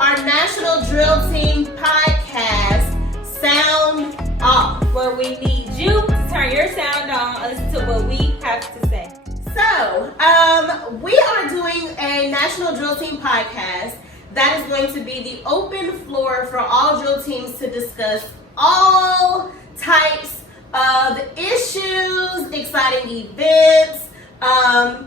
our National Drill Team podcast, Sound Off, where we need you to turn your sound on and listen to what we have to say. So, we are doing a National Drill Team podcast that is going to be the open floor for all drill teams to discuss all types of issues, exciting events,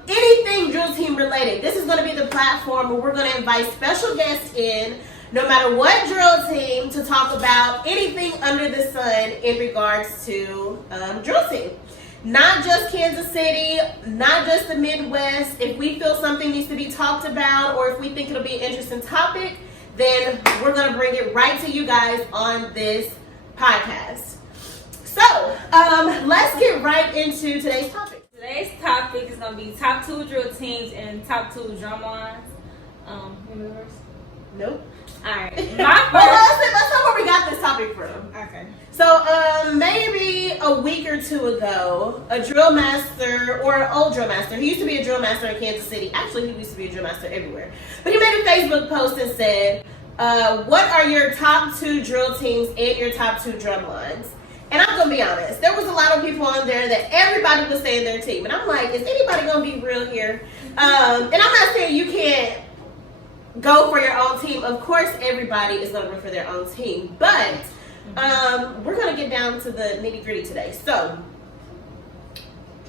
anything drill team related. This is going to be the platform where we're going to invite special guests in, no matter what drill team, to talk about anything under the sun in regards to drill team. Not just Kansas City, not just the Midwest. If we feel something needs to be talked about, or if we think it'll be an interesting topic, then we're going to bring it right to you guys on this podcast. So, let's get right into today's topic. Today's topic is going to be top 2 drill teams and top 2 drumlines. Remember? Nope. Alright. My first. Well, let's know where we got this topic from. Okay. So, maybe a week or two ago, a drill master, or an old drill master, he used to be a drill master in Kansas City. Actually, he used to be a drill master everywhere. But he made a Facebook post and said, what are your top 2 drill teams and your top 2 drum lines? And I'm going to be honest, there was a lot of people on there that everybody was saying their team. And I'm like, is anybody going to be real here? And I'm not saying you can't go for your own team. Of course, everybody is going to root for their own team. But we're going to get down to the nitty gritty today. So,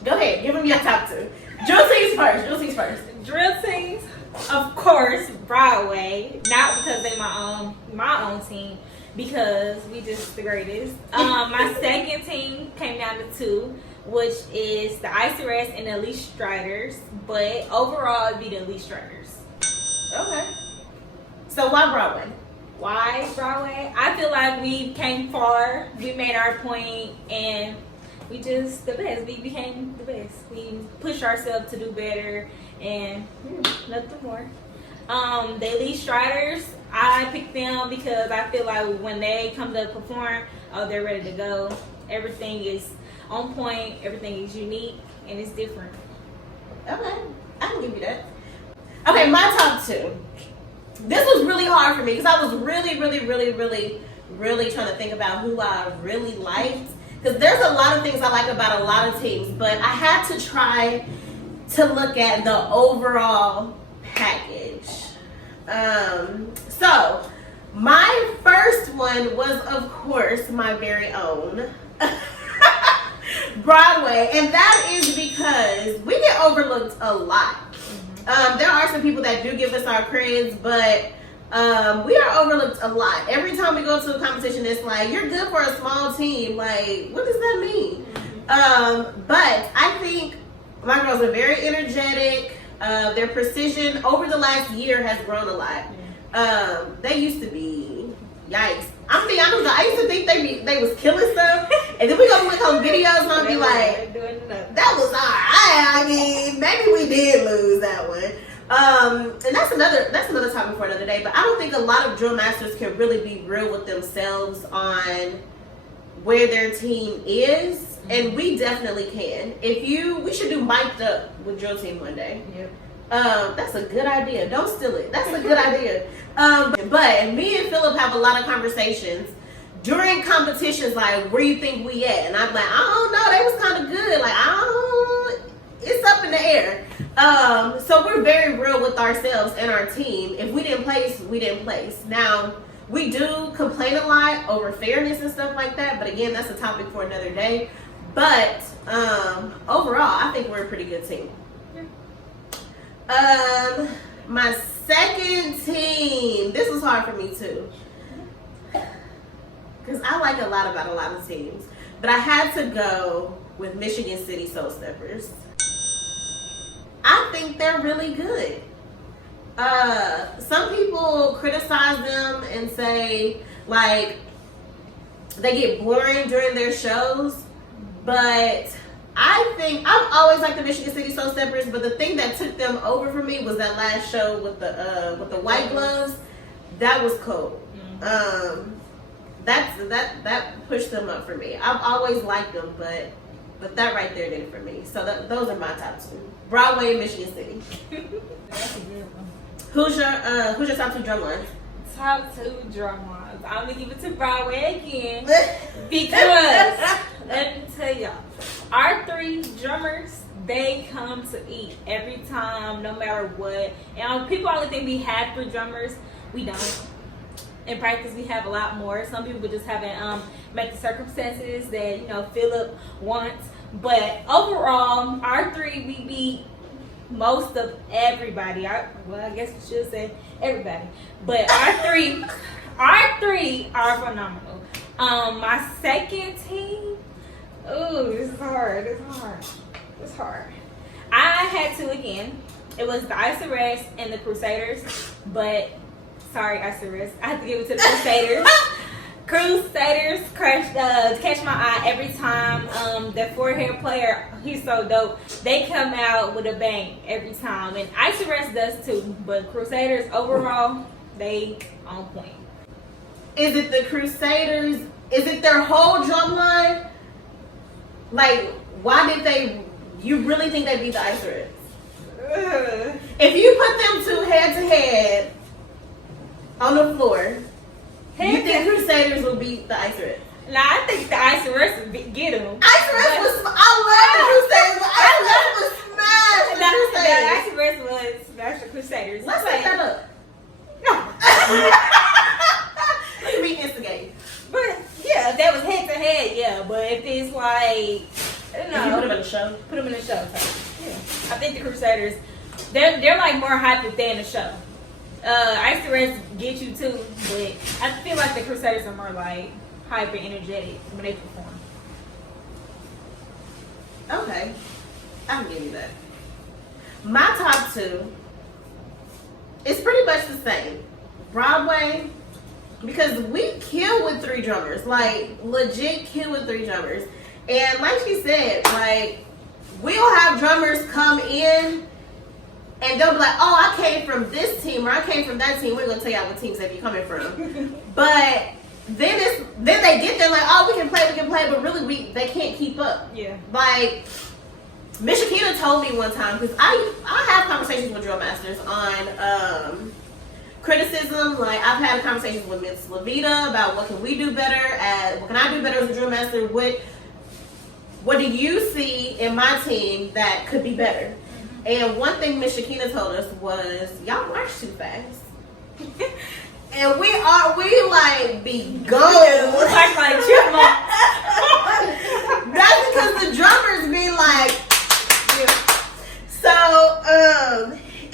go ahead. Give them your top 2. Drill teams first. Drill teams first. Drill teams, of course, Broadway. Not because they're my own team, because we just the greatest. My second team came down to 2, which is the Icy Rest and the Elite Striders. But overall, it'd be the Elite Striders. Okay. So why Broadway? Why Broadway? I feel like we came far. We made our point, and we just the best. We became the best. We pushed ourselves to do better, and nothing more. The Elite Striders, I picked them because I feel like when they come to perform, they're ready to go. Everything is on point. Everything is unique, and it's different. Okay, I can give you that. Okay, my top 2. This was really hard for me because I was really trying to think about who I really liked. Because there's a lot of things I like about a lot of teams, but I had to try to look at the overall package. So my first one was, of course, my very own Broadway, and that is because we get overlooked a lot. There are some people that do give us our credits, but we are overlooked a lot. Every time we go to a competition, it's like, you're good for a small team. Like, what does that mean? But I think my girls are very energetic. Their precision over the last year has grown a lot. They used to be, yikes. I'm gonna be honest, I used to think they was killing stuff, and then we go look on videos and I'll be like, that was alright. I mean, maybe we did lose that one. And that's another topic for another day. But I don't think a lot of drill masters can really be real with themselves on where their team is, and we definitely can. We should do mic'd up with drill team one day. Yep. That's a good idea. Don't steal it. That's a good idea. But me and Philip have a lot of conversations during competitions, like, where you think we at? And I'm like, I don't know. They was kind of good. Like, it's up in the air. So we're very real with ourselves and our team. If we didn't place, we didn't place. Now, we do complain a lot over fairness and stuff like that. But again, that's a topic for another day. But overall, I think we're a pretty good team. My second team, this was hard for me too, because I like a lot about a lot of teams, but I had to go with Michigan City Soul Steppers. I think they're really good. Some people criticize them and say, like, they get boring during their shows, but I think I've always liked the Michigan City Soul Steppers, but the thing that took them over for me was that last show with the white gloves. That was cool. That pushed them up for me. I've always liked them, but that right there did it for me. So those are my top 2: Broadway and Michigan City. That's a good one. Who's your top 2 drumlines? top 2 drum lines. I'm gonna give it to Broadway again because let me tell y'all, our 3 drummers, they come to eat every time, no matter what. And people only think we have 3 drummers. We don't. In practice, we have a lot more. Some people just haven't met the circumstances that Philip wants. But overall, our 3, we beat most of everybody. I guess we should say everybody. But our three are phenomenal. My second team, this is hard. It's hard. I had to again. It was the Ice Arrest and the Crusaders, but sorry, Ice Arrest. I have to give it to the Crusaders. Crusaders catch my eye every time. That 4-hair player, he's so dope. They come out with a bang every time, and Ice Arrest does too. But Crusaders overall, they on point. Is it the Crusaders? Is it their whole drum line? Like, why did they? You really think they beat the Ice Arrest? If you put them 2 head to head on the floor, you think Crusaders will beat the Ice Arrest? Nah, I think the Ice Arrest would get them. Ice Arrest was. I love the Crusaders, but Ice Arrest was smashed. The Crusaders. The Ice Arrest was smashed the Crusaders. Let's set that up. Look at me instigate. But yeah, if that was head to head, yeah. But if it's like, If you put them in a show. Put them in a show. Yeah. I think the Crusaders, they're like more hype than the show. Ice Arrest get you too, but I feel like the Crusaders are more like hyper energetic when they perform. Okay, I can give you that. My top 2 is pretty much the same. Broadway, because we kill with 3 drummers, like legit kill with 3 drummers. And like she said, like we'll have drummers come in and they'll be like, oh, I came from this team or I came from that team. We're gonna tell y'all what teams they be coming from. But then they get there like, oh, we can play, but really they can't keep up. Yeah. Like Miss Shakita told me one time, because I have conversations with drill masters on criticism. Like I've had conversations with Miss Levita about what can we do better what can I do better as a drill master? What do you see in my team that could be better? And one thing Miss Shakina told us was, y'all march too fast. And we like be going. like chipmunks. That's because the drummers be like, so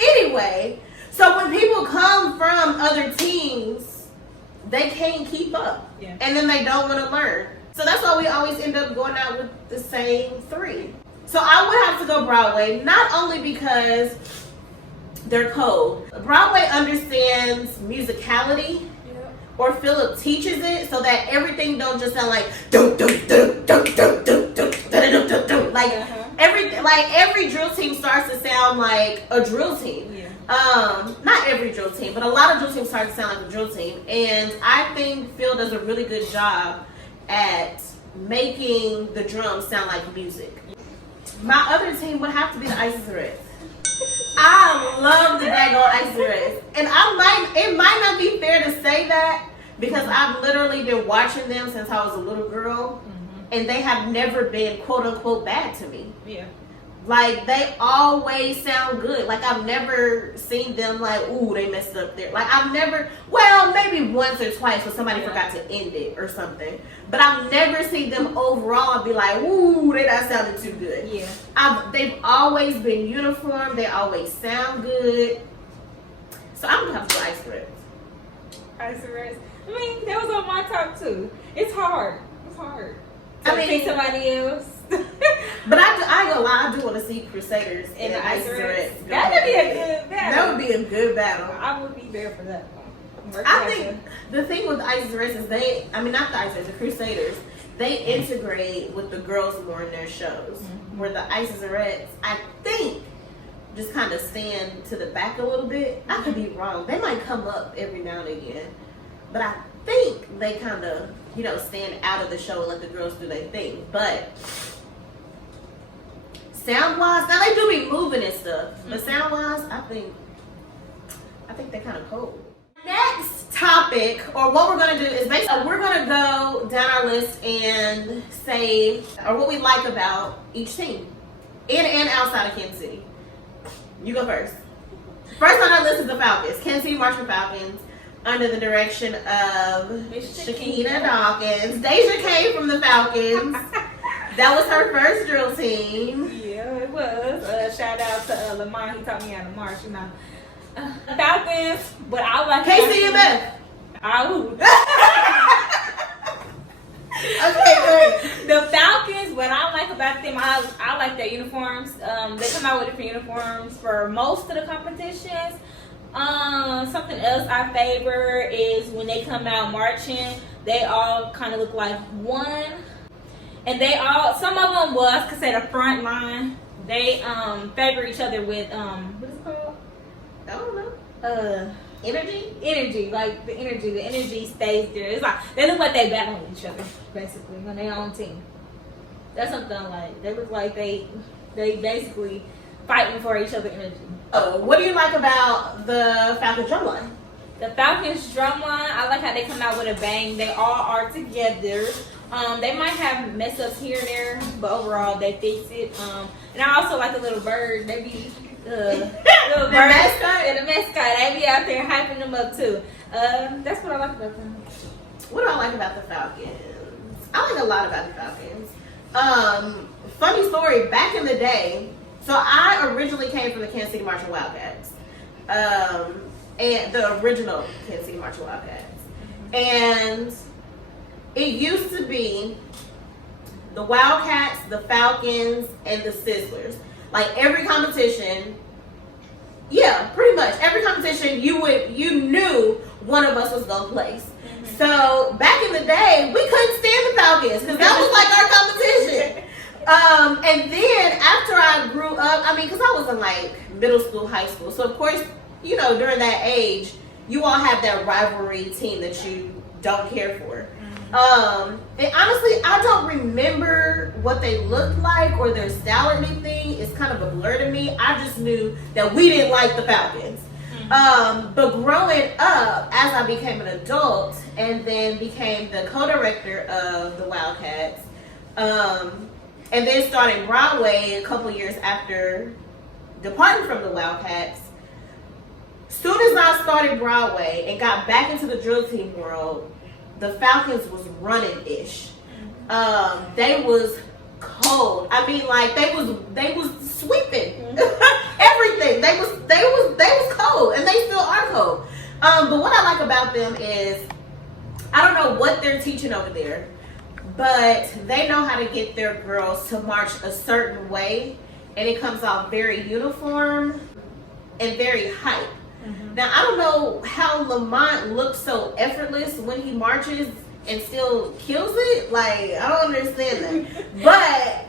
anyway, so when people come from other teams, they can't keep up. Yeah. And then they don't want to learn. So that's why we always end up going out with the same 3. So I would have to go Broadway, not only because they're cold. Broadway understands musicality, or Philip teaches it, so that everything don't just sound like dum dum dum dum dum dum dum dum dum dum. Like every drill team starts to sound like a drill team. Yeah. Not every drill team, but a lot of drill teams start to sound like a drill team. And I think Phil does a really good job at making the drums sound like music. My other team would have to be the Ice Arrest. I love the daggone Ice Arrest. And it might not be fair to say that because I've literally been watching them since I was a little girl. And they have never been quote unquote bad to me. Yeah. Like they always sound good. Like I've never seen them like, ooh, they messed up there. Like I've never, well, maybe once or twice when somebody forgot to end it or something. But I've never seen them overall be like, ooh, they not sounding too good. Yeah. They've always been uniform. They always sound good. So I'm gonna have to go Ice Arrest. Ice Arrest. I mean, that was on my top 2. It's hard. I mean, pick somebody else. But I ain't gonna lie, I do want to see Crusaders and the Ice Arrest. That would be a good battle. That would be a good battle. I would be there for that one. I think the thing with the Ice Arrest is not the Ice Arrest, the Crusaders, they integrate with the girls more in their shows. Where the Ice Arrest, I think, just kind of stand to the back a little bit. I could be wrong. They might come up every now and again. But I think they kind of, stand out of the show and let the girls do their thing. But sound-wise, now they do be moving and stuff. But sound-wise, I think they're kind of cold. Next top topic, or what we're gonna do is basically we're gonna go down our list and say or what we like about each team, in and outside of Kansas City. You go first. First on our list is the Falcons, Kansas City Marching Falcons, under the direction of Shakina Dawkins. Deja came from the Falcons. That was her first drill team. Yeah, it was. Shout out to Lamont. He taught me how to march. You know, Falcons. But I like KCMF. Okay, great. The Falcons, what I like about them, I like their uniforms. They come out with different uniforms for most of the competitions. Something else I favor is when they come out marching, they all kind of look like one. And they all, some of them was, could say the front line, they favor each other with, what is it called? I don't know. Energy? Like the energy stays there. It's like, they look like they battling each other, basically, on their own team. That's something I like. They look like they basically fighting for each other's energy. Oh, what do you like about the Falcons drumline? The Falcons drumline, I like how they come out with a bang. They all are together. They might have mess ups here and there, but overall they fix it. And I also like the little bird. They be little the mascot? Yeah, the mascot. They be out there hyping them up too. That's what I like about them. What do I like about the Falcons? I like a lot about the Falcons. Funny story, back in the day, so I originally came from the Kansas City Marching Wildcats. And the original Kansas City Marching Wildcats. And it used to be the Wildcats, the Falcons, and the Sizzlers. Like every competition, yeah, pretty much every competition you knew one of us was gonna place. Mm-hmm. So back in the day, we couldn't stand the Falcons because that was like our competition. And then after I grew up, I mean, because I was in like middle school, high school, so of course, you know, during that age, you all have that rivalry team that you don't care for. And honestly, I don't remember what they looked like or their style or anything. It's kind of a blur to me. I just knew that we didn't like the Falcons. But growing up, as I became an adult and then became the co-director of the Wildcats, and then started Broadway a couple years after departing from the Wildcats, soon as I started Broadway and got back into the drill team world, the Falcons was running-ish. They was cold. I mean, like they was sweeping everything. They was cold, and they still are cold. But what I like about them is I don't know what they're teaching over there, but they know how to get their girls to march a certain way, and it comes off very uniform and very hype. Now, I don't know how Lamont looks so effortless when he marches and still kills it. Like, I don't understand that. But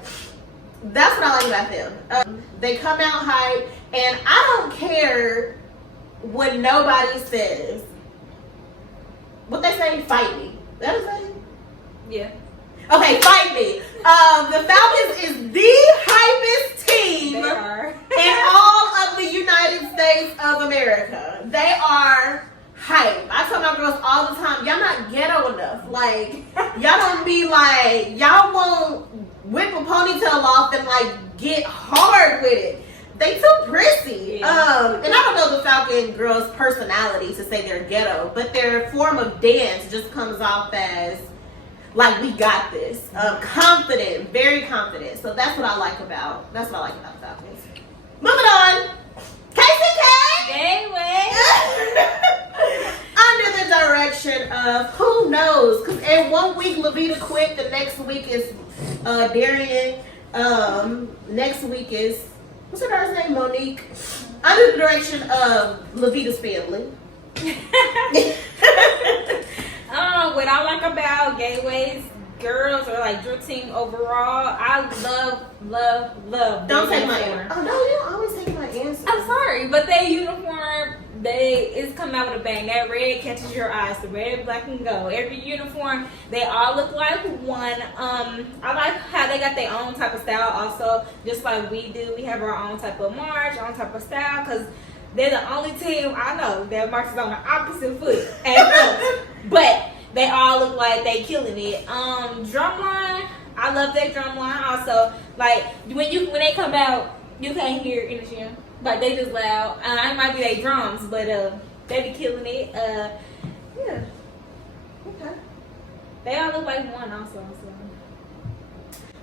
that's what I like about them. They come out hype, and I don't care when nobody says, what they say, fight me. That is it? Yeah. Okay, fight me. The Falcons is the hypest team in all of the United States of America. They are hype. I tell my girls all the time, y'all not ghetto enough. Like, y'all don't be like, y'all won't whip a ponytail off and like get hard with it. They too prissy. Yeah. And I don't know the Falcon girls' personality to say they're ghetto, but their form of dance just comes off as like, we got this. Confident, very confident. So that's what I like about the Falcons. Moving on. KCK! Anyway. Under the direction of, who knows? Because in 1 week, Levita quit. The next week is Darian. Next week is, what's her daughter's name? Monique. Under the direction of Levita's family. What I like about Gateway's girls or like drill team overall, I love. Don't take my answer. Oh no, you don't always take my answer. I'm sorry, but they uniform, it's coming out with a bang. That red catches your eyes. The red, black, and gold. Every uniform, they all look like one. I like how they got their own type of style. Also, just like we do, we have our own type of march, own type of style, because they're the only team I know that marches on the opposite foot as us. but they all look like they killing it. Drumline, I love that drumline also. Like when they come out, you can't hear in the gym. Like they just loud. It might be their drums, but they be killing it. Yeah. Okay. They all look like one also. So.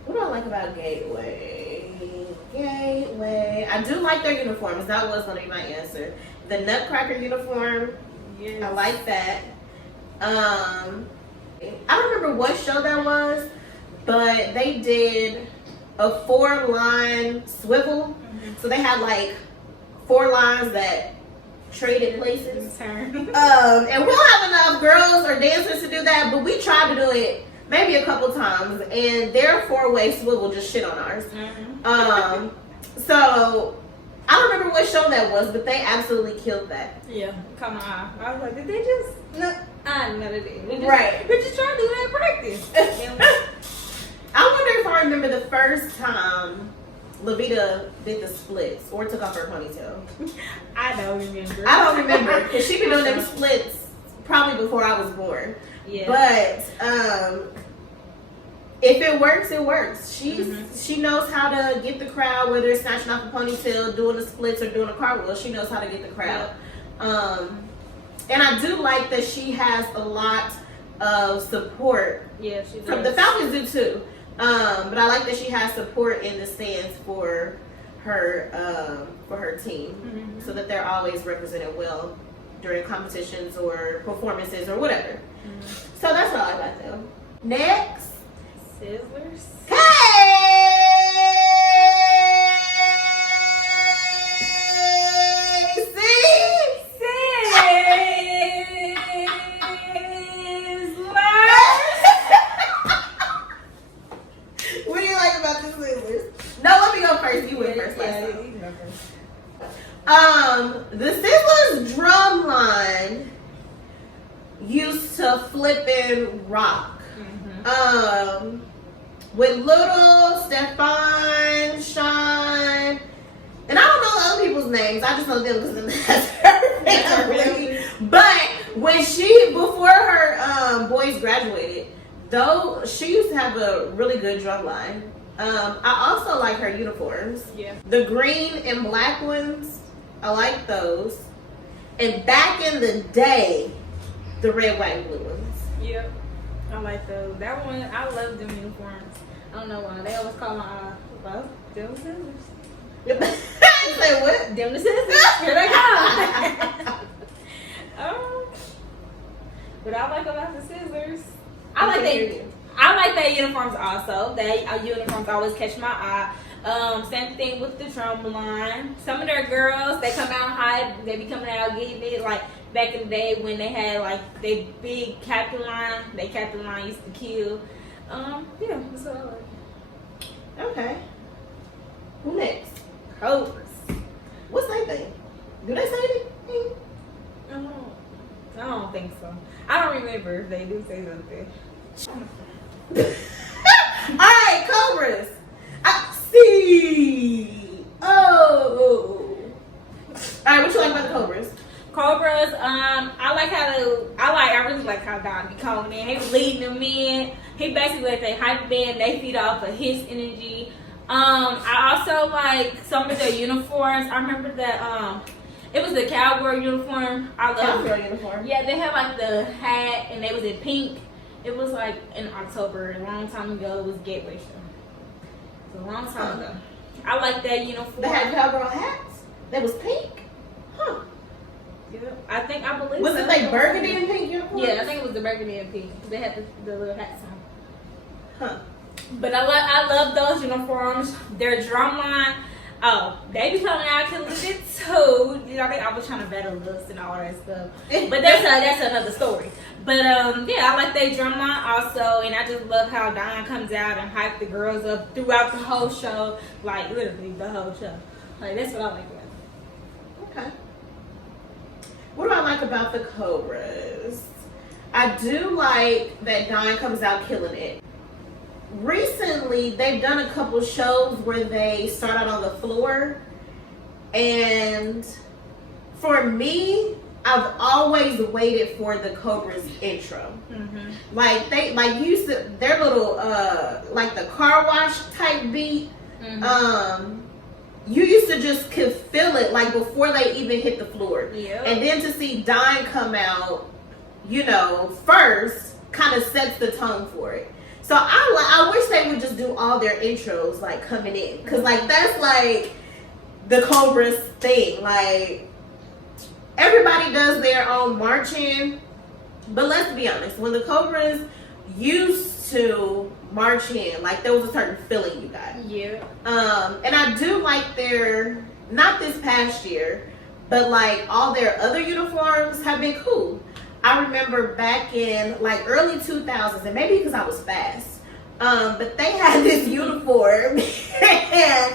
What do I like about Gateway? I do like their uniforms. That was going to be my answer. The Nutcracker uniform. Yes. I like that. I don't remember what show that was, but they did a 4-line swivel. Mm-hmm. So they had like 4 lines that traded places. And we don't have enough girls or dancers to do that, but we tried to do it maybe a couple times, and their 4-way swivel just shit on ours. Mm-hmm. So I don't remember what show that was, but they absolutely killed that. Yeah, come on. I was like, did they just? No, I know they did. Right. We're just trying to do that in practice. I wonder if I remember the first time Levita did the splits or took off her ponytail. I don't remember. I don't remember because she been doing them splits probably before I was born. Yeah. But if it works, it works. She knows how to get the crowd, whether it's snatching off a ponytail, doing the splits, or doing a cartwheel. She knows how to get the crowd. And I do like that she has a lot of support. Yeah, she does. From the Falcons do too. But I like that she has support in the stands for her team, so that they're always represented well during competitions or performances or whatever. So that's what I like about them. Next, Sizzlers. What do you like about the Sizzlers? No, let me go first. You went first last time. You go first. The Sizzlers drum line used to flip and rock. With Little, Stefan, Sean, and I don't know other people's names. I just know them because that's her family. But before her boys graduated, though, she used to have a really good drum line. I also like her uniforms. Yeah. The green and black ones, I like those. And back in the day, the red, white, and blue ones. Yep. I like those. That one, I love them uniforms. I don't know why. They always call my well, them the Sizzlers. Yep. Say what? Them the Sizzlers. Here they come. But I like about the Sizzlers. I like their uniforms also. Their uniforms always catch my eye. Same thing with the drum line. Some of their girls, they come out hot. They be coming out getting it like back in the day when they had like their big captain line. Their captain line used to kill. Yeah, that's what I like. Okay. Who next? Cobras. What's their thing? Do they say anything? I don't think so. I don't remember if they do say something. Alright, Cobras. I see. Oh. Alright, what you like about the Cobras? Cobras, I really like how Don be calling in. He was leading them in. He basically let they hype band, they feed off of his energy. I also like some of their uniforms. I remember that it was the cowboy uniform. I love cowboy uniform. Yeah, they had like the hat and they was in pink. It was like in October, a long time ago. It was Gateway show. It was a long time ago. I like that uniform. They had cowgirl hats? That was pink? Huh. Yeah, I believe. Was it like burgundy and pink uniform? Yeah, I think it was the burgundy and pink. They had the little hats on. Huh. But I love those uniforms. Their drum line, they be coming out killing it too. You know, they always trying to battle us and all that stuff. But that's another story. But yeah, I like their drum line also, and I just love how Don comes out and hype the girls up throughout the whole show, like literally the whole show. Like that's what I like about it. Okay. What do I like about the Cobras? I do like that Don comes out killing it. Recently, they've done a couple shows where they start out on the floor, and for me, I've always waited for the Cobras intro. Like their little like the car wash type beat. You used to just could feel it like before they even hit the floor. Yeah. And then to see Dime come out, you know, first kind of sets the tone for it. So I wish they would just do all their intros like coming in, cause like that's like the Cobras thing. Like everybody does their own marching, but let's be honest, when the Cobras used to march in, like there was a certain feeling you got. Yeah. And I do like their, not this past year, but like all their other uniforms have been cool. I remember back in like early 2000s, and maybe because I was fast, but they had this uniform and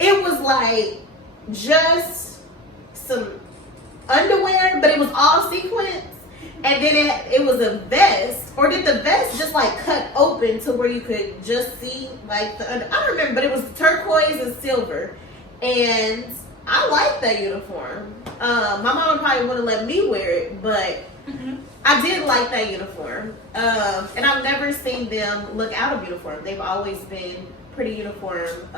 it was like just some underwear, but it was all sequins, and then it was a vest, or did the vest just like cut open to where you could just see like the under? I don't remember, but it was turquoise and silver, and I like that uniform. My mama probably wouldn't let me wear it, but I did like that uniform, and I've never seen them look out of uniform. They've always been pretty uniform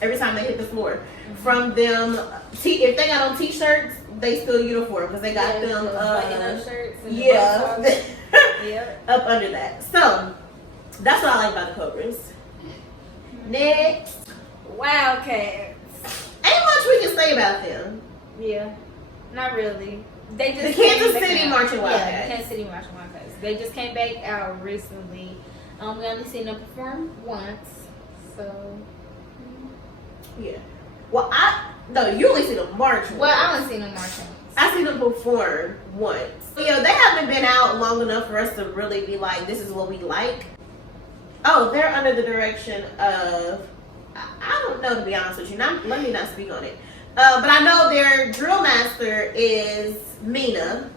every time they hit the floor. From them, if they got on t-shirts, they still uniform because they got them shirts and up under that. So that's what I like about the Cobras. Next, Wildcats. ain't much we can say about them. Yeah, not really. They just The Kansas City Marching Wildcats. Yeah, the Kansas City Marching Wildcats. They just came back out recently. We only seen them perform once, so Yeah. Well, you only see them march once. well, I only seen them march once. I see them perform once. So, they haven't been out long enough for us to really be like, this is what we like. Oh, they're under the direction of, I don't know, to be honest with you. Let me not speak on it. But I know their drill master is Mina,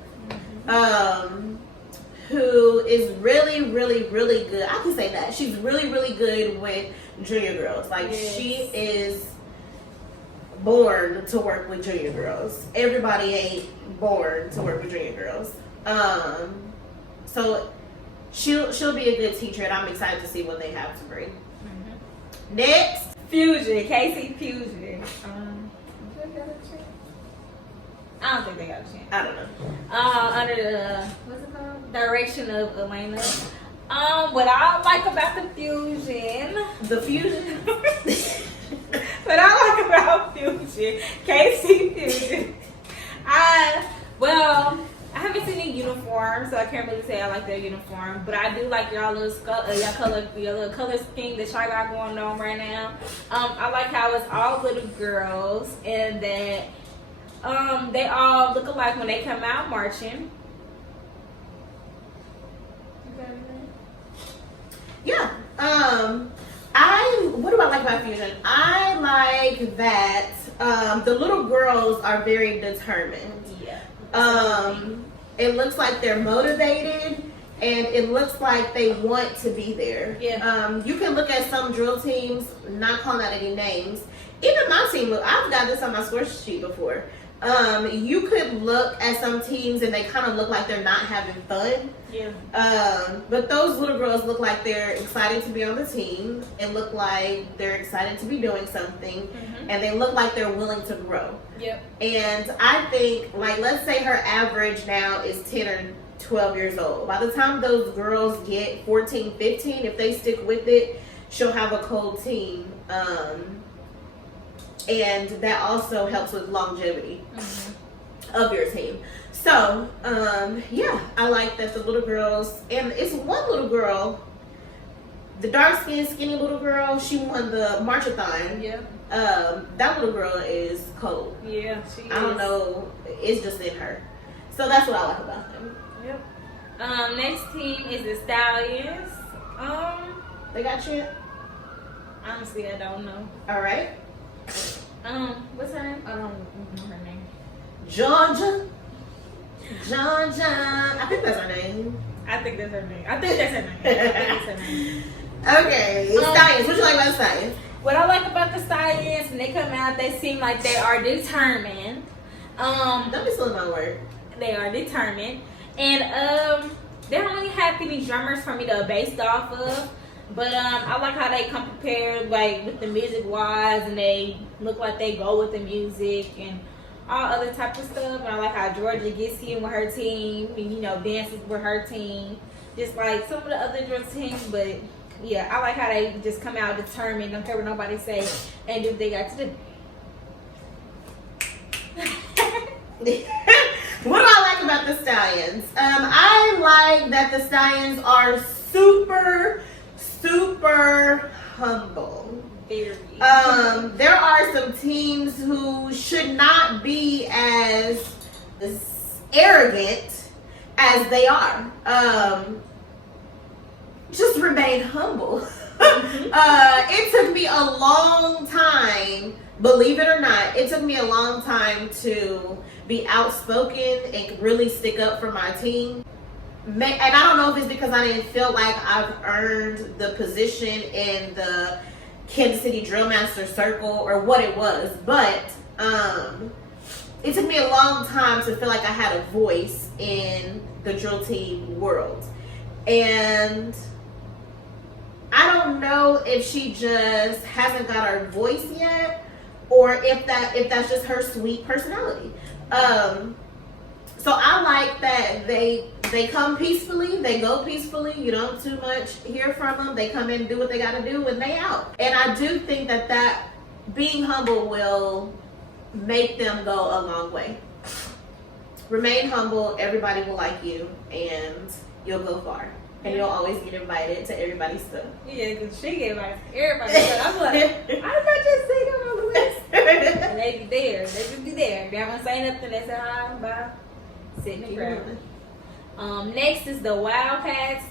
who is really, really, really good. I can say that. She's really, really good with junior girls. Like, she is born to work with junior girls. Everybody ain't born to work with junior girls. So she'll be a good teacher, and I'm excited to see what they have to bring. Next, Fusion, KC Fusion. I don't think they got a chance. I don't know. Under the what's it called? Direction of Elena. What I like about the Fusion. The Fusion. What I like about Fusion, KC Fusion. I haven't seen any uniform, so I can't really say I like their uniform. But I do like your little color scheme that y'all got going on right now. I like how it's all little girls and that they all look alike when they come out marching. Yeah. What do I like about Fusion? I like that the little girls are very determined. Yeah. It looks like they're motivated, and it looks like they want to be there. Yeah. You can look at some drill teams, not calling out any names. Even my team, I've got this on my score sheet before. You could look at some teams and they kind of look like they're not having fun. Yeah. But those little girls look like they're excited to be on the team and look like they're excited to be doing something, and they look like they're willing to grow. Yep. And I think, like, let's say her average now is 10 or 12 years old. By the time those girls get 14, 15, if they stick with it, she'll have a cold team. And that also helps with longevity of your team. So, yeah, I like that the little girls, and it's one little girl, the dark-skinned, skinny little girl, she won the marchathon. Yeah. That little girl is cold. Yeah, she is. I don't know, it's just in her. So that's what I like about them. Yep. Next team is the Stallions. They got you? Honestly, I don't know. All right. What's her name? I don't know her name. Georgia. I think that's her name. I think that's her name. Okay, Stallions. What you like about the Stallions? What I like about the Stallions, when they come out, they seem like they are determined. Don't be stealing my word. They are determined, and they don't really have any drummers for me to base off of. But I like how they come prepared, like with the music wise, and they look like they go with the music and all other type of stuff. And I like how Georgia gets in with her team, and dances with her team, just like some of the other drum teams. But yeah, I like how they just come out determined, don't care what nobody say, and do what they got to do. What do I like about the Stallions? I like that the Stallions are super humble. Very. There are some teams who should not be as arrogant as they are. Just remain humble. It took me a long time, believe it or not, it took me a long time to be outspoken and really stick up for my team. And I don't know if it's because I didn't feel like I've earned the position in the Kansas City Drill Master Circle or what it was, but it took me a long time to feel like I had a voice in the drill team world. And I don't know if she just hasn't got her voice yet, or if that's just her sweet personality. So I like that they come peacefully, they go peacefully. You don't too much hear from them. They come in and do what they got to do, and they out. And I do think that being humble will make them go a long way. Remain humble. Everybody will like you, and you'll go far. And you'll always get invited to everybody's stuff. Yeah, because she get invited to everybody's stuff. I'm like, I did not just see them on the list. And they be there. They just be there. They don't say nothing. They say hi, bye. Sit in the ground. Next is the Wildcats,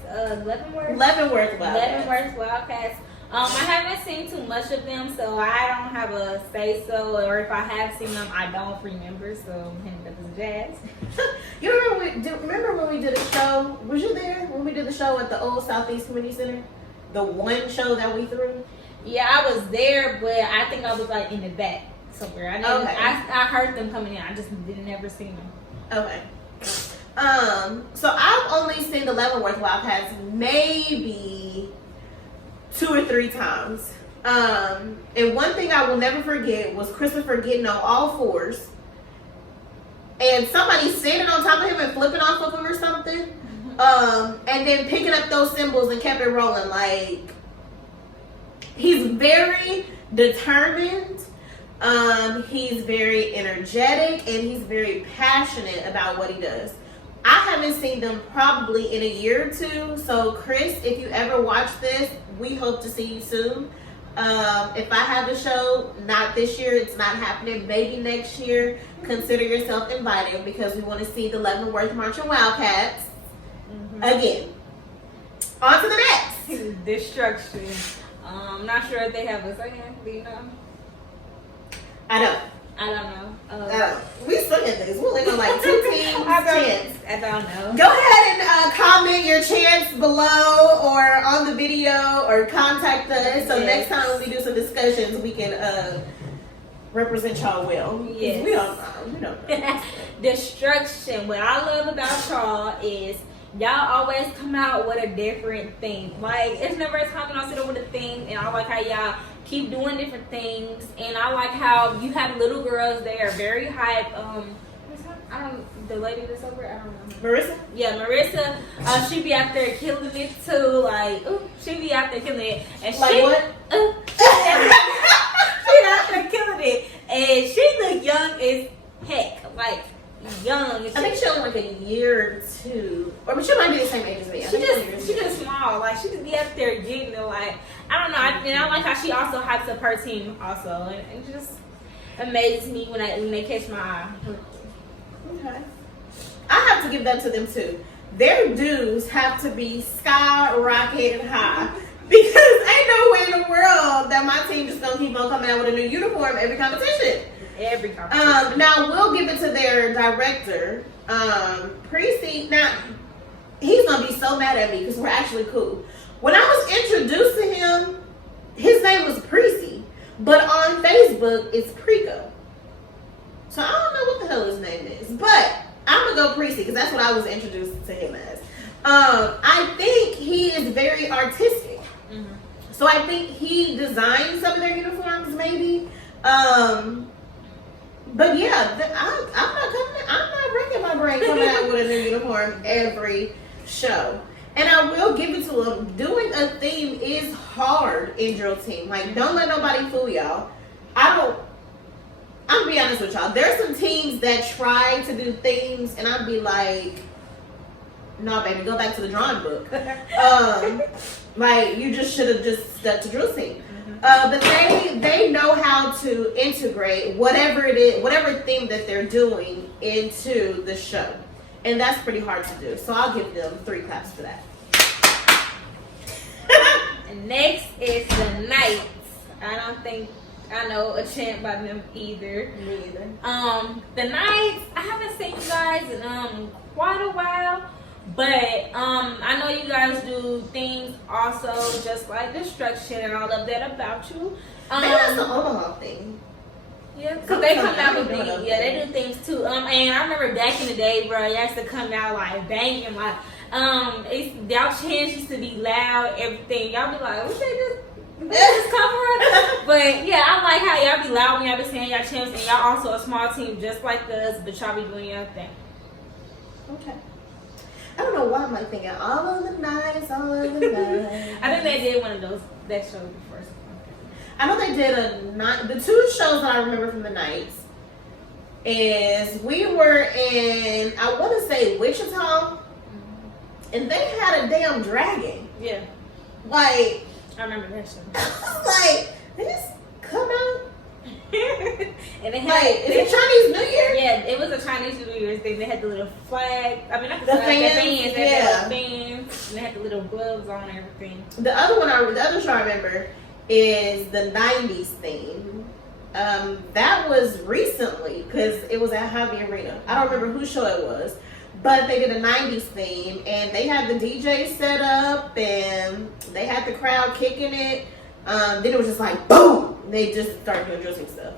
Leavenworth Wildcats. I haven't seen too much of them, so I don't have a say so, or if I have seen them, I don't remember. So that was jazz. You remember when we did a show? Was you there when we did the show at the old Southeast Community Center? The one show that we threw. Yeah, I was there, but I think I was like in the back somewhere. I heard them coming in. I just didn't ever see them. Okay. So I've only seen the Leavenworth Wildcats maybe 2 or 3 times. And one thing I will never forget was Christopher getting on all fours and somebody standing on top of him and flipping off of him or something. And then picking up those cymbals and kept it rolling. Like, he's very determined. He's very energetic, and he's very passionate about what he does. I haven't seen them probably in a year or 2. So Chris, if you ever watch this, we hope to see you soon. If I have a show, not this year, it's not happening, maybe next year, consider yourself invited, because we want to see the Leavenworth Marching Wildcats again. On to the next. Destruction. I'm not sure if they have a second. Do you know? I don't know. We suck at this. We're only on like 2 teams. I don't know. Go ahead and comment your chants below or on the video, or contact us. So next time when we do some discussions, we can represent y'all well. Yes. We don't know. Destruction. What I love about y'all is y'all always come out with a different thing. Like, it's never a time when I sit over with a thing, and I like how y'all keep doing different things, and I like how you have little girls. They are very hype. The lady that's over, I don't know. Marissa? Yeah, Marissa. She be out there killing it too. Like, she be out there killing it. And like she, what? She out there killing it, and she look young as heck. Like, young. I think she only like a year or 2, or she might be the same age as me. She just small. Like, she just be up there getting it. Like, I don't know. I like how she also hypes up her team also, and it just amazes me when they catch my eye. Okay. I have to give that to them too. Their dues have to be skyrocketing high, because ain't no way in the world that my team just gonna keep on coming out with a new uniform every competition. Every competition. Now we'll give it to their director, Precy. Now he's gonna be so mad at me because we're actually cool. When I was introduced to him, his name was Precy, but on Facebook it's Preco. So I don't know what the hell his name is, but I'm gonna go Precy because that's what I was introduced to him as. I think he is very artistic, so I think he designed some of their uniforms, maybe. But yeah, I'm not breaking my brain coming out with a new uniform every show. And I will give it to him. Doing a theme is hard in drill team. Like, don't let nobody fool y'all. I'm gonna be honest with y'all. There's some teams that try to do themes, and I'd be like, no, baby, go back to the drawing book. Like, you just should have just stuck to drill team. But they know how to integrate whatever it is, whatever theme that they're doing into the show. And that's pretty hard to do. So I'll give them 3 claps for that. And next is the Knights. I don't think I know a chant by them either. Me either. The Knights, I haven't seen you guys in quite a while. But I know you guys do things also just like destruction and all of that about you. Maybe that's the Omaha thing. Yeah, because they come out with things. Yeah, they do things too. And I remember back in the day, bro, you used to come out like banging, like y'all chants used to be loud, everything. Y'all be like, what they just come from? But yeah, I like how y'all be loud when y'all be saying y'all chants, and y'all also a small team just like us, but y'all be doing your thing. Okay. I don't know why I'm like thinking all of the nights, all of the nights. I think they did one of that show before. I know they did the 2 shows that I remember from the nights is we were in, I want to say Wichita, and they had a damn dragon. Yeah. Like, I remember that show. Like, they just come out. And they had, like, is it Chinese New Year? Yeah, it was a Chinese New Year's thing. They had the little flag. I mean, not the fans. They had the fans. And they had the little gloves on and everything. The other show I remember is the 90s theme. That was recently because it was at Javi Arena. I don't remember whose show it was, but they did a 90s theme and they had the DJ set up and they had the crowd kicking it. Then it was just like boom. They just started doing dressing stuff.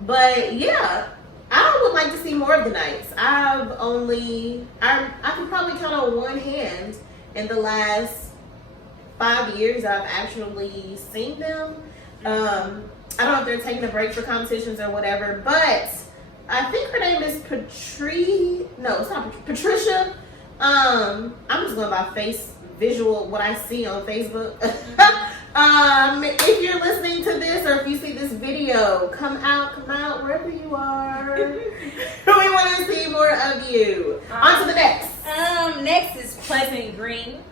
But yeah, I would like to see more of the Knights. I can probably count on one hand in the last 5 years I've actually seen them. I don't know if they're taking a break for competitions or whatever, but I think her name is Patricia. I'm just going by visual, what I see on Facebook. If you're listening to this or if you see this video, come out wherever you are. We want to see more of you. On to the next. Next is Pleasant Green.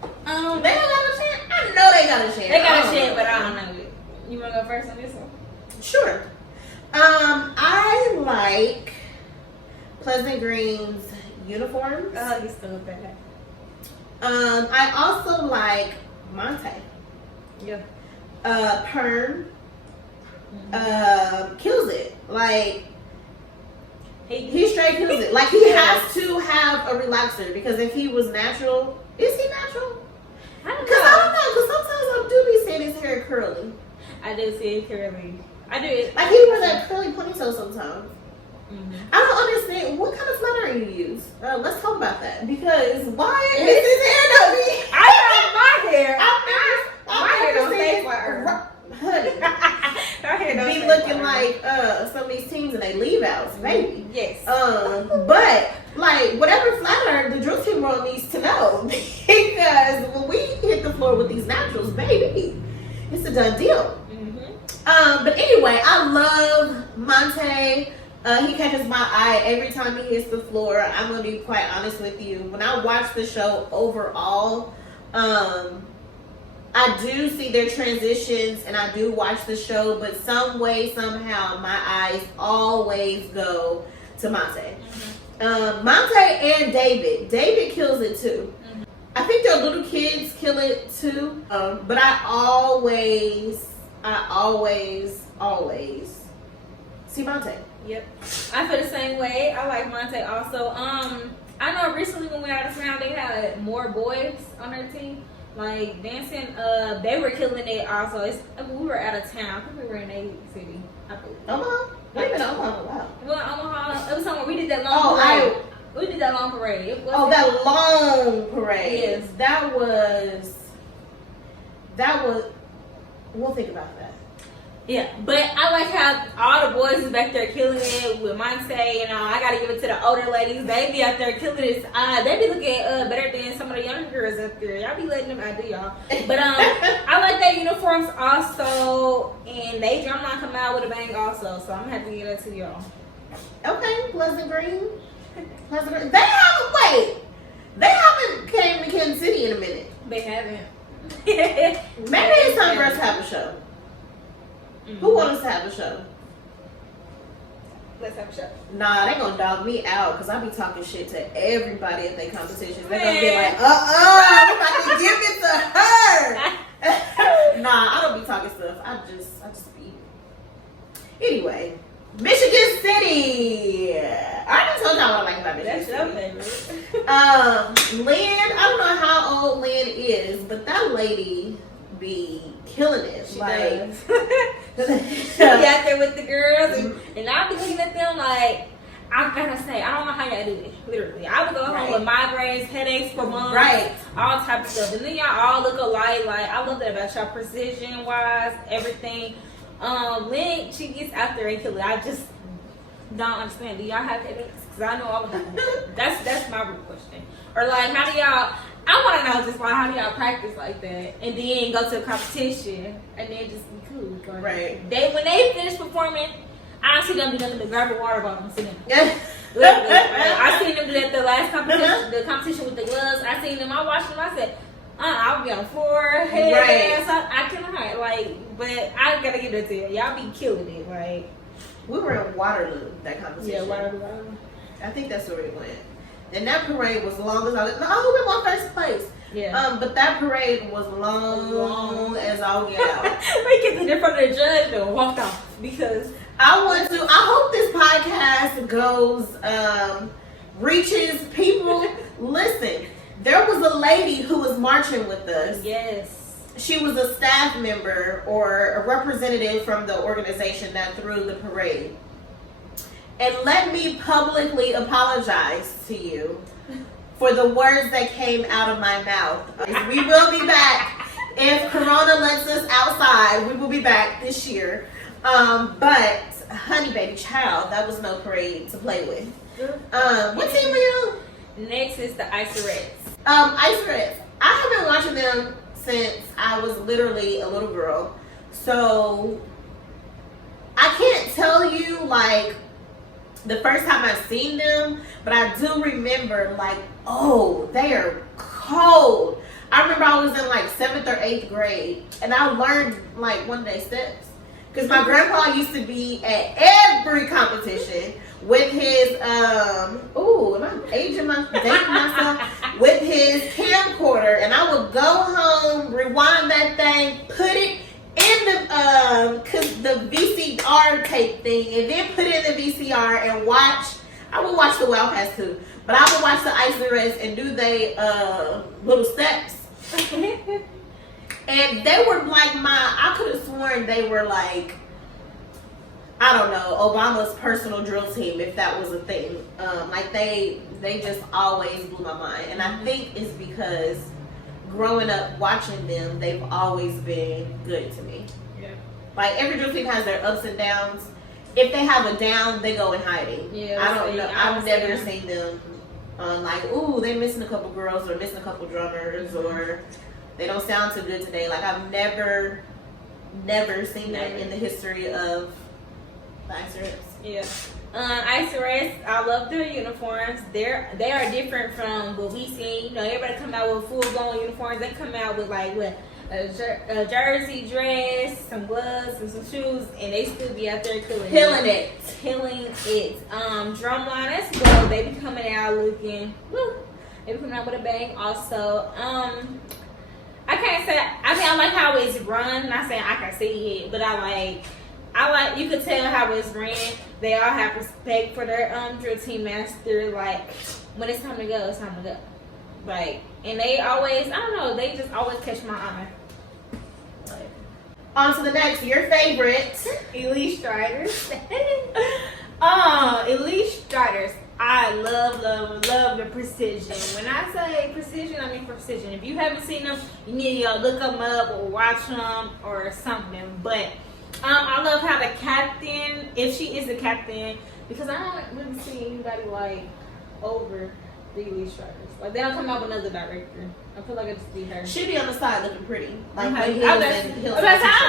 They don't got a chant? I know they got a chant. They got a chant, but I don't know it. You want to go first on this one? Sure. I like Pleasant Green's uniforms. Oh, you still bad. I also like Monte. Yeah. Perm. Kills it. Like, he straight kills it. Like, he has to have a relaxer because if he was natural, is he natural? I don't know. Because sometimes I do be seeing his hair curly. I do see it curly. I do it. Like, he wears that curly ponytail sometimes. I don't understand. What kind of flat iron you use? Let's talk about that. Because why is his hair not be? I have my hair. My hair don't stay flat. Honey. My hair don't be stay looking flat. like some of these teams and they leave outs, baby. Yes. But like whatever flat iron the drill team world needs to know, because when we hit the floor with these naturals, baby, it's a done deal. But anyway, I love Monte. He catches my eye every time he hits the floor. I'm gonna be quite honest with you. When I watch the show overall, I do see their transitions and I do watch the show, but some way, somehow, my eyes always go to Monte. Monte and David. David kills it too. I think their little kids kill it too. But I always see Monte. Yep. I feel the same way. I like Monte also. I know recently when we were out of town, they had more boys on their team. Like dancing, they were killing it also. We were out of town. I think we were in a city, I believe. We've been Omaha a while. Well, Omaha, it was somewhere we did that long parade. We did that long parade. That long parade. Yes. That was. We'll think about that. Yeah, but I like how all the boys is back there killing it with Monte. I gotta give it to the older ladies. They be out there killing it. They be looking better than some of the younger girls up there. Y'all be letting them outdo y'all. But I like their uniforms also, and they drumline come out with a bang also. So I'm gonna have to give that to y'all. Okay, Pleasant Green. They haven't came to Kansas City in a minute. They haven't. Maybe it's time for us to have a show. Mm-hmm. Who wants us to have a show? Let's have a show. Nah, they gonna dog me out because I be talking shit to everybody at their competitions. They're gonna be like, I'm about to give it to her. Nah, I don't be talking stuff. I just be. Anyway, Michigan City. I already told y'all what I like about Michigan City. That's your favorite. Lynn, I don't know how old Lynn is, but that lady be killing it. She does. She out there with the girls, and I be looking at them like, I'm gonna say, I don't know how y'all do it. Literally, I would go home with migraines, headaches for months, all types of stuff, and then y'all all look alike. Like, I love that about y'all, precision wise, everything. Lynn, she gets out there and kill it. I just don't understand. Do y'all have headaches? Because I know all of them. That's my real question. Or like, how do y'all? I want to know just like, how do y'all practice like that, and then go to a competition, and then just be cool. Right. When they finish performing, I don't see them do nothing but grab a water bottle and sit down. Literally, I seen them do that the last competition, the competition with the gloves. I seen them. I watched them. I said, I'll be on the floor, head, ass. I cannot. Like, but I gotta give it to you. Y'all be killing it. Like, we were in Waterloo that competition. Yeah, Waterloo. I think that's where we went. And that parade was long as we won first place. Yeah. But that parade was long as all get out. We get in front of the judge and walked off because I hope this podcast goes, reaches people. Listen, there was a lady who was marching with us. Yes. She was a staff member or a representative from the organization that threw the parade. And let me publicly apologize to you for the words that came out of my mouth. We will be back. If Corona lets us outside, we will be back this year. But, honey baby child, that was no parade to play with. What team are you on? Next is the Icerettes. Icerettes. I have been watching them since I was literally a little girl. So, I can't tell you, like, the first time I've seen them, but I do remember, like, oh, they are cold. I remember I was in, like, 7th or 8th grade, and I learned, like, one of their steps. Because my grandpa used to be at every competition with his, am I dating myself? With his camcorder, and I would go home, rewind that thing, put it in the VCR tape thing, and then put it in the VCR and watch. I would watch the Wildcats too, but I would watch the Icerettes and do they little steps. And they were like I could have sworn they were like, I don't know, Obama's personal drill team, if that was a thing. Like they just always blew my mind, and I think it's because growing up watching them, they've always been good to me. Yeah. Like every drill team has their ups and downs. If they have a down, they go in hiding. Yeah. I don't know. I've never seen them like, ooh, they're missing a couple girls or missing a couple drummers or they don't sound too good today. Like I've never seen that in the history of the Icerettes. Yeah. Icerettes, I love their uniforms. They are different from what we see. You know, everybody come out with full blown uniforms. They come out with like a jersey, dress, some gloves, and some shoes, and they still be out there killing it. Drumline as well. They be coming out looking. Woo, they be coming out with a bang. Also, I can't say. I mean, I like how it's run. Not saying I can see it, but I like. You could tell how it's ran. They all have respect for their drill team master. Like when it's time to go, it's time to go. Like, and they always, I don't know, they just always catch my eye. Like, On to the next. Your favorite. Elite Striders. Elite Striders. I love the precision. When I say precision, I mean precision. If you haven't seen them, you need to look them up or watch them or something. But I love how the captain, if she is the captain, because I don't really see anybody like over the Elite Striders. Like they don't come out with another director. I feel like I just see her. She be on the side looking pretty. Like I don't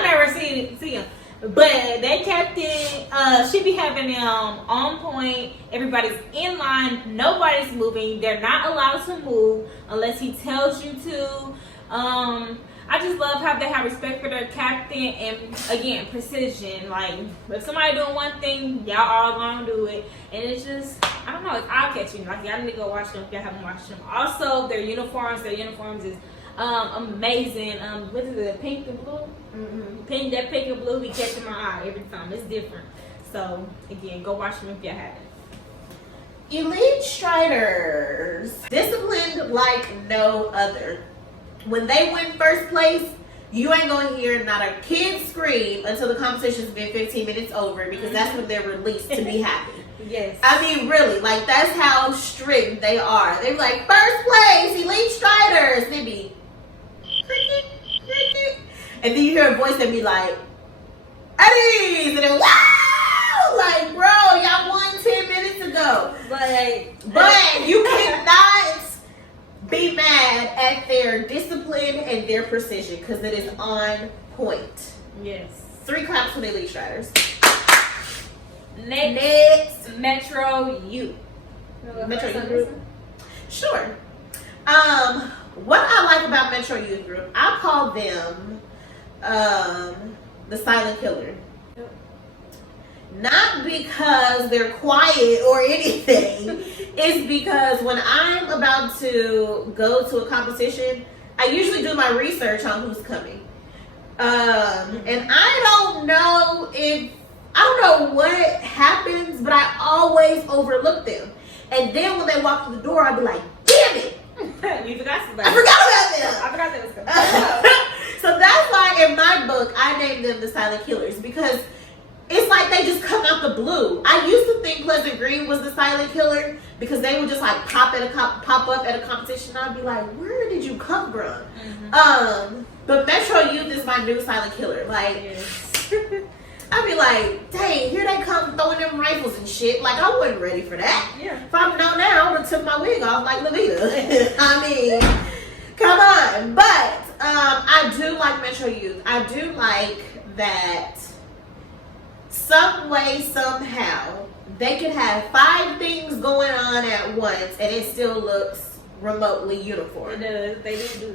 never see him. But that captain, she be having them on point. Everybody's in line. Nobody's moving. They're not allowed to move unless he tells you to. I just love how they have respect for their captain and, again, precision. Like, if somebody doing one thing, y'all all gonna do it. And it's just, I don't know, it's eye-catching. Like, y'all need to go watch them if y'all haven't watched them. Also, their uniforms is amazing. What is it, pink and blue? Mm-hmm. That pink and blue be catching my eye every time. It's different. So, again, go watch them if y'all haven't. Elite Striders. Disciplined like no other. When they win first place, you ain't gonna hear not a kid scream until the competition's been 15 minutes over, because that's when they're released to be happy. Yes. I mean, really, like, that's how strict they are. They be like, first place, Elite Striders. They be, cricket, cricket. And then you hear a voice that be like, Eddies! And then, wow! Like, bro, y'all won 10 minutes ago. But you cannot be mad at their discipline and their precision, because it is on point. Yes. 3 claps for the Elite Striders. Next, Metro U. Metro Youth Group? Sure. What I like about Metro Youth Group, I call them the silent killer. Yep. Not because they're quiet or anything. It's because when I'm about to go to a competition, I usually do my research on who's coming. And I don't know what happens, but I always overlook them. And then when they walk through the door, I'll be like, damn it! You forgot somebody. I forgot about them! I forgot they was coming. So that's why in my book, I named them the silent killers, because it's like they just come out the blue. I used to think Pleasant Green was the silent killer because they would just like pop up at a competition. I'd be like, where did you come from? Mm-hmm. But Metro Youth is my new silent killer. Like, yes. I'd be like, dang, here they come throwing them rifles and shit. Like, I wasn't ready for that. Yeah. If I'd known now, I would have took my wig off like Levita. I mean, come on. But I do like Metro Youth. I do like that some way, somehow, they can have 5 things going on at once and it still looks remotely uniform. It does. They do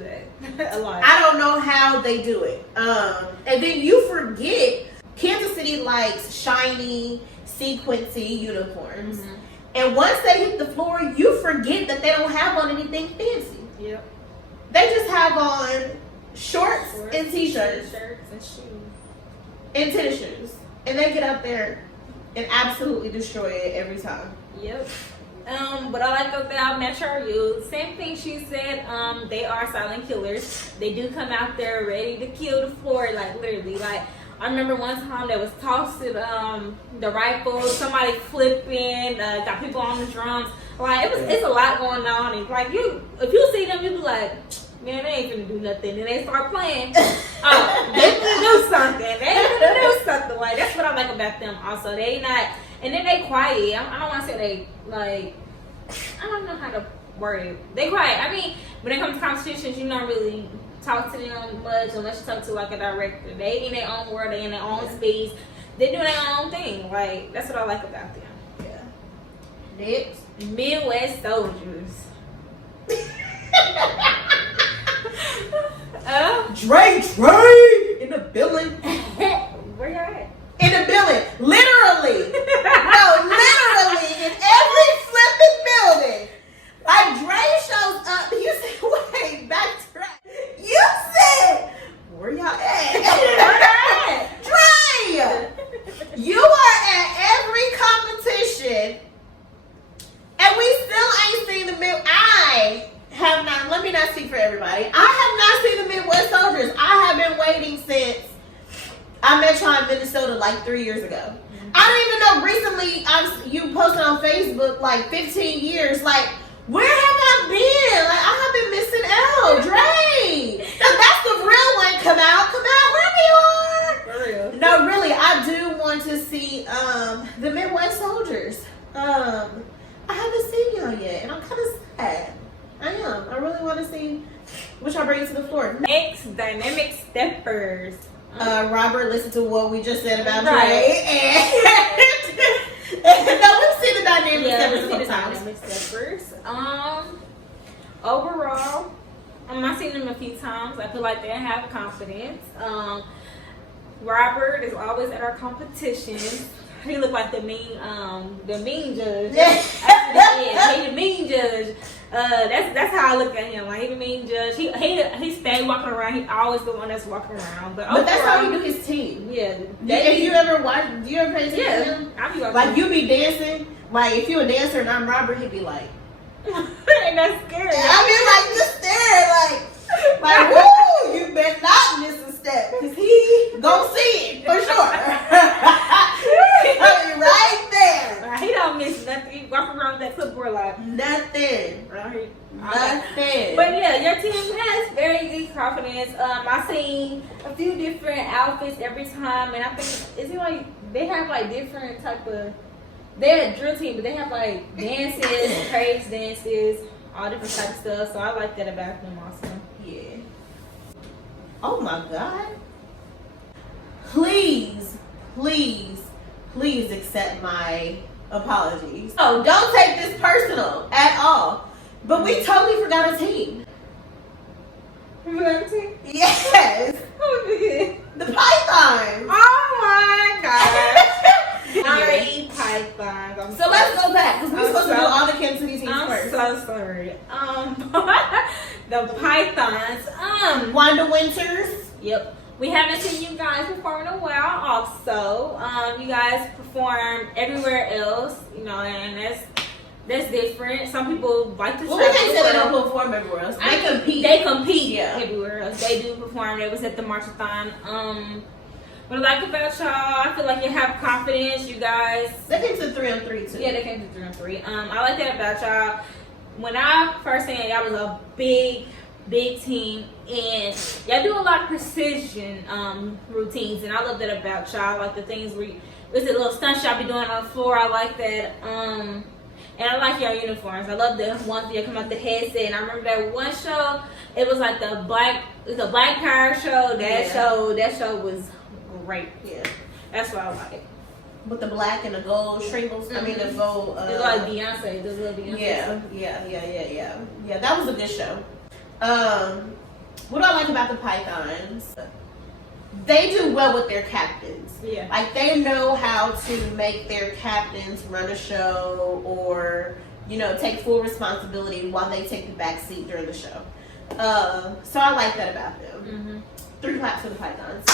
that a lot. I don't know how they do it. And then you forget Kansas City likes shiny, sequency uniforms. Mm-hmm. And once they hit the floor, you forget that they don't have on anything fancy. Yep. They just have on shorts and t-shirts. Shirts and shoes. And tennis shoes. And they get up there and absolutely destroy it every time. Yep. But I like about Metro Youth, same thing she said, they are silent killers. They do come out there ready to kill the floor, like literally. Like, I remember one time they was tossing the rifles, somebody flipping, got people on the drums. Like, it's a lot going on. And like, if you see them, you be like, man, they ain't gonna do nothing. And they start playing. Oh, they gonna do something. They gonna do something. Like, that's what I like about them. Also, they not, and then they quiet. I don't want to say they like. I don't know how to word it. They quiet. I mean, when it comes to competitions, you don't really talk to them much unless you talk to like a director. They in their own world. They in their own space. They do their own thing. Like, that's what I like about them. Yeah. Next, Midwest Soldiers. Dre in the building. Where y'all at? In the building, literally. No, literally in every flipping building. Like, Dre shows up. You said, wait, backtrack. You said, where y'all at? Dre, you are at every competition, and we still ain't seen the mid. I have not. Let me not speak for everybody. I have not seen the Midwest Soldiers. I have been waiting since I met y'all in Minnesota like 3 years ago. Mm-hmm. I don't even know. Recently, you posted on Facebook like 15 years. Like, where have I been? Like, I have been missing out. Dre, that's the real one. Come out, wherever you are. For real. No, really, I do want to see the Midwest Soldiers. I haven't seen y'all yet, and I'm kind of sad. I am. I really want to see what y'all bring to the floor. Next, dynamic steppers. Robert listened to what we just said about Right. Dre, and no, we've seen the dynamic Yeah, steppers we've seen the sometimes. dynamic steppers. Overall, I've seen them a few times. I feel like they have confidence. Robert is always at our competitions. He looked like the mean judge. He the mean judge. That's how I look at him. Like, he the mean judge. He stayed walking around. He always the one that's walking around. But that's how he do his team. Yeah. If you ever watch, do you ever pay attention to him? I be watching. Like, you be dancing. Like, if you a dancer and I'm Robert, he'd be like, and that's scary. I mean, like, just stare, like, woo, you better not miss a step, because he gon' see it, for sure. Right there. He don't miss nothing. He walk around with that clipboard like Nothing. right. Nothing. But yeah, your team has very good confidence. I seen a few different outfits every time, and I think is it like they have like different type of. They're a drill team, but they have like dances, praise dances, all different type of stuff. So I like that about them also. Yeah. Oh my God. Please accept my apologies. Oh, don't take this personal at all. But we totally forgot a team. You forgot a team? Yes. Who forget? The Pythons. Oh my God. Sorry, Pythons. So let's go back, because we're I'm supposed to so- do all the Kansas City teams I'm first. so sorry. The Pythons. Wanda Winters. Yep. We haven't seen you guys perform in a while. Also, you guys perform everywhere else, and that's different. Some people like to. Well, we can't say they don't perform everywhere else. They compete. They compete Yeah. everywhere else. They do perform. They was at the Marchathon. What I like about y'all, I feel like you have confidence. You guys. They came to 3-on-3 too. Yeah, they came to 3-on-3. I like that about y'all. When I first seen y'all was a big team, and y'all do a lot of precision routines, and I love that about y'all. Like the things where it's a little stunts y'all be doing on the floor. I like that. And I like your uniforms. I love the ones that come out the headset. And I remember that one show. It was like it was a black power show. That show was great. Yeah. That's what I like. With the black and the gold shingles. I mean the gold. It's like Beyonce. There's a little Beyonce. Yeah. That was a good show. What do I like about the Pythons? They do well with their captains. Yeah. Like, they know how to make their captains run a show or, take full responsibility while they take the back seat during the show. So I like that about them. Mm-hmm. 3 claps for the Pythons.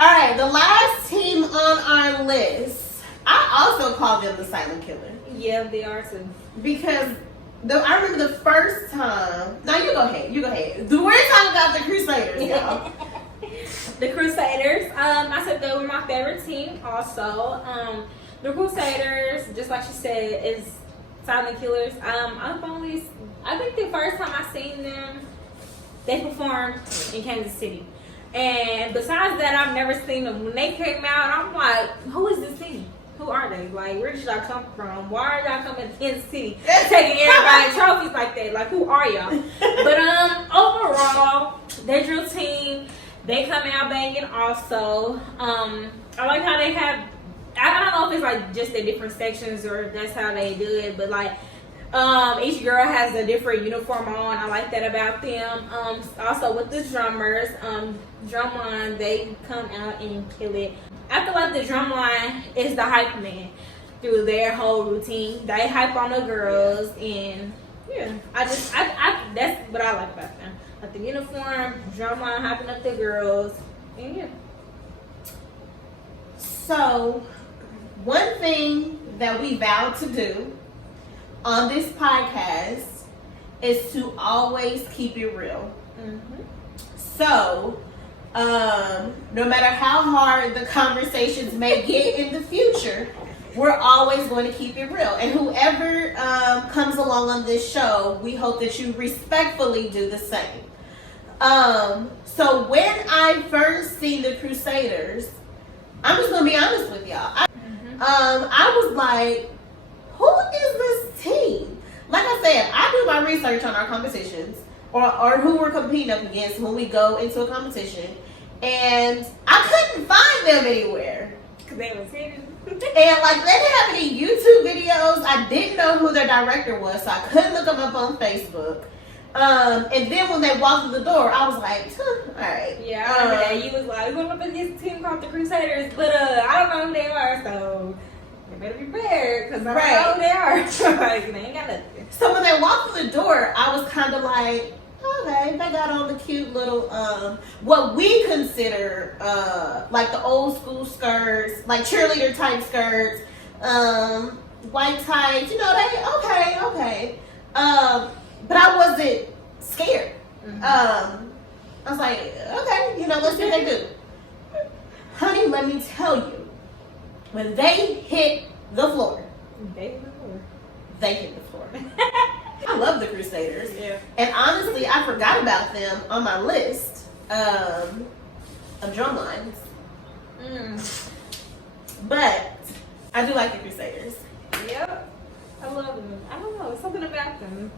All right, the last team on our list, I also call them the Silent Killer. Yeah, they are too. Because I remember the first time. Now you go ahead. We're talking about the Crusaders, y'all. The Crusaders. I said they were my favorite team. Also, the Crusaders, just like she said, is Silent Killers. I think the first time I seen them, they performed in Kansas City. And besides that, I've never seen them. When they came out, I'm like, who is this team? Who are they? Like, where did y'all come from? Why are y'all coming to Kansas City taking everybody trophies like that? Like, who are y'all? But overall, their drill team, they come out banging also. I like how they have, I don't know if it's like just the different sections or if that's how they do it, but like, each girl has a different uniform on. I like that about them. Also with the drummers, drumline, they come out and kill it. I feel like the drumline is the hype man through their whole routine. They hype on the girls, and yeah, I that's what I like about them. Like the uniform, drumline hyping up the girls, and yeah. So, one thing that we vowed to do on this podcast is to always keep it real. Mm-hmm. So, No matter how hard the conversations may get in the future, we're always going to keep it real. And whoever comes along on this show, we hope that you respectfully do the same. So when I first seen the Crusaders, I'm just gonna be honest with y'all. I was like, who is this team? Like I said, I do my research on our competitions or who we're competing up against when we go into a competition, and I couldn't find them anywhere. Cause they was hidden. And like they didn't have any YouTube videos. I didn't know who their director was, so I couldn't look them up on Facebook. And then when they walked through the door, I was like, alright. Yeah, I remember that. You was like, we're going up against a team called the Crusaders, but I don't know who they are, so you better be prepared, because I don't know who they are. Like, they ain't got nothing. So when they walked through the door, I was kind of like, okay, they got on the cute little, what we consider, like the old school skirts, like cheerleader type skirts, white tights, you know, they, okay. But I wasn't scared. I was like, okay, you know, let's see what they do. Honey, let me tell you, when they hit the floor, they hit the floor. I love the Crusaders. Yeah. And honestly, I forgot about them on my list of drumlines. But I do like the Crusaders. Yep. I love them. I don't know, something about them.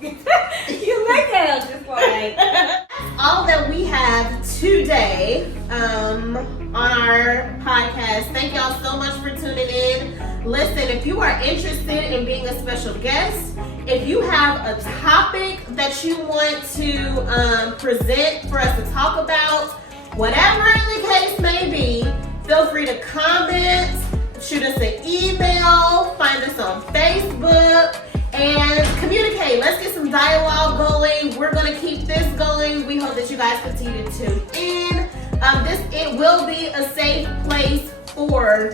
You like that, just like. That's all that we have today on our podcast. Thank y'all so much for tuning in. Listen, if you are interested in being a special guest, if you have a topic that you want to present for us to talk about, whatever the case may be, feel free to comment, shoot us an email, find us on Facebook, and communicate. Let's get some dialogue going. We're going to keep this going. We hope that you guys continue to tune in. It will be a safe place for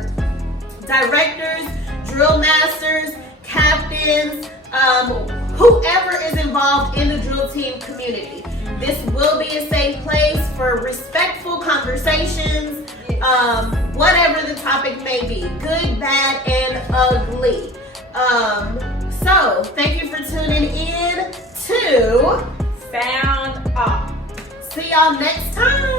directors, drill masters, captains, whoever is involved in the drill team community. This will be a safe place for respectful conversations, whatever the topic may be, good, bad, and ugly. So, thank you for tuning in to Sound Off. See y'all next time.